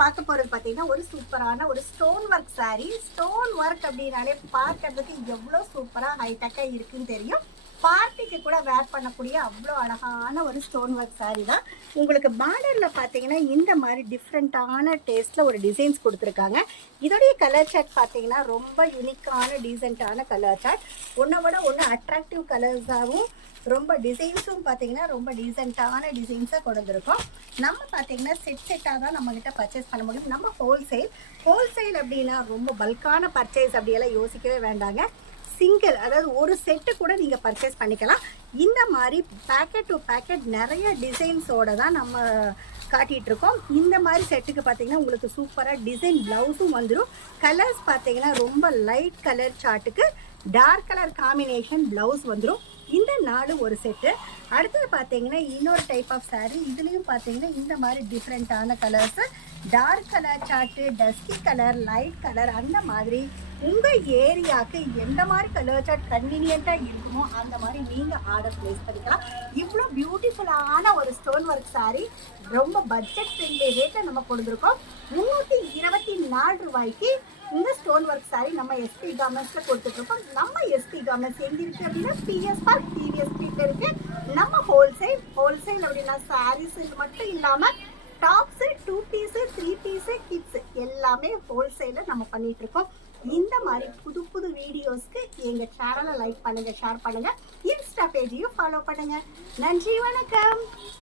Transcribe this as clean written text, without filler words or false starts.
பார்க்க போறது பாத்தீங்கன்னா ஒரு சூப்பரான ஒரு stone work saree. Stone work அப்படின்னாலே பார்க்கறதுக்கு எவ்வளோ சூப்பரா ஹைடெக்கா இருக்குன்னு தெரியும். பார்ட்டிக்கு கூட வேர் பண்ணக்கூடிய அவ்வளோ அழகான ஒரு ஸ்டோன் ஒர்க் saree தான். உங்களுக்கு பார்டர்ல பார்த்தீங்கன்னா இந்த மாதிரி டிஃப்ரெண்ட்டான டேஸ்ட்ல ஒரு டிசைன்ஸ் கொடுத்துருக்காங்க. இதோடைய கலர் சார்ட் பார்த்தீங்கன்னா ரொம்ப யூனிக்கான டீசெண்டான கலர் சார்ட். ஒன்றை விட ஒன்று அட்ராக்டிவ் கலர்ஸாகவும் ரொம்ப டிசைன்ஸும் பார்த்தீங்கன்னா ரொம்ப டீசெண்டான டிசைன்ஸாக கொண்டு வந்திருக்கோம். நம்ம பார்த்தீங்கன்னா செட்டாக தான் நம்மக்கிட்ட பர்ச்சேஸ் பண்ண முடியும். நம்ம ஹோல்சேல் அப்படின்னா ரொம்ப பல்கான பர்ச்சேஸ் அப்படியெல்லாம் யோசிக்கவே வேண்டாங்க. சிங்கிள், அதாவது ஒரு செட்டு கூட நீங்கள் பர்ச்சேஸ் பண்ணிக்கலாம். இந்த மாதிரி பேக்கெட் டு பேக்கெட் நிறைய டிசைன்ஸோடு தான் நம்ம காட்டிகிட்ருக்கோம். இந்த மாதிரி செட்டுக்கு பார்த்தீங்கன்னா உங்களுக்கு சூப்பராக டிசைன் ப்ளவுஸும் வந்துடும். கலர்ஸ் பார்த்தீங்கன்னா ரொம்ப லைட் கலர் சார்ட்டுக்கு டார்க் கலர் காம்பினேஷன் ப்ளவுஸ் வந்துடும். இந்த 4 ஒரு செட்டு. அடுத்தது பார்த்தீங்கன்னா இன்னொரு டைப் ஆஃப் saree. இதுலேயும் பார்த்தீங்கன்னா இந்த மாதிரி டிஃப்ரெண்ட்டான colours, dark colour chart, dusky colour, light colour, அந்த மாதிரி உங்கள் ஏரியாவுக்கு எந்த மாதிரி கலர் சார்ட் கன்வீனியண்ட்டாக இருக்குமோ அந்த மாதிரி நீங்கள் ஆர்டர் ப்ளேஸ் பண்ணிக்கலாம். இவ்வளோ பியூட்டிஃபுல்லான ஒரு ஸ்டோன் ஒர்க் saree ரொம்ப பட்ஜெட் ஃப்ரெண்ட்லி ரேட்டை நம்ம கொடுத்துருக்கோம். 324 ரூபாய்க்கு இந்த ஸ்டோன் ஒர்க் saree நம்ம எஸ்பி கார்மெண்ட்ஸில் கொடுத்துட்ருக்கோம். நம்ம எஸ்பி கார்மெண்ட்ஸ் எங்கே இருக்குது அப்படின்னா பிஎஸ் பார்க் டிவிஎஸ் ஸ்ட்ரீட்டில் இருக்குது. நம்ம ஹோல்சேல் அப்படின்னா சாரீஸ் மட்டும் இல்லாமல் டாப்ஸு, 2 பீஸு, 3 பீஸு, கிட்ஸு எல்லாமே ஹோல்சேலில் நம்ம பண்ணிகிட்ருக்கோம். இந்த மாதிரி புது வீடியோஸ்க்கு எங்கள் சேனலை லைக் பண்ணுங்கள், ஷேர் பண்ணுங்கள், இன்ஸ்டா பேஜையும் ஃபாலோ பண்ணுங்கள். நன்றி, வணக்கம்.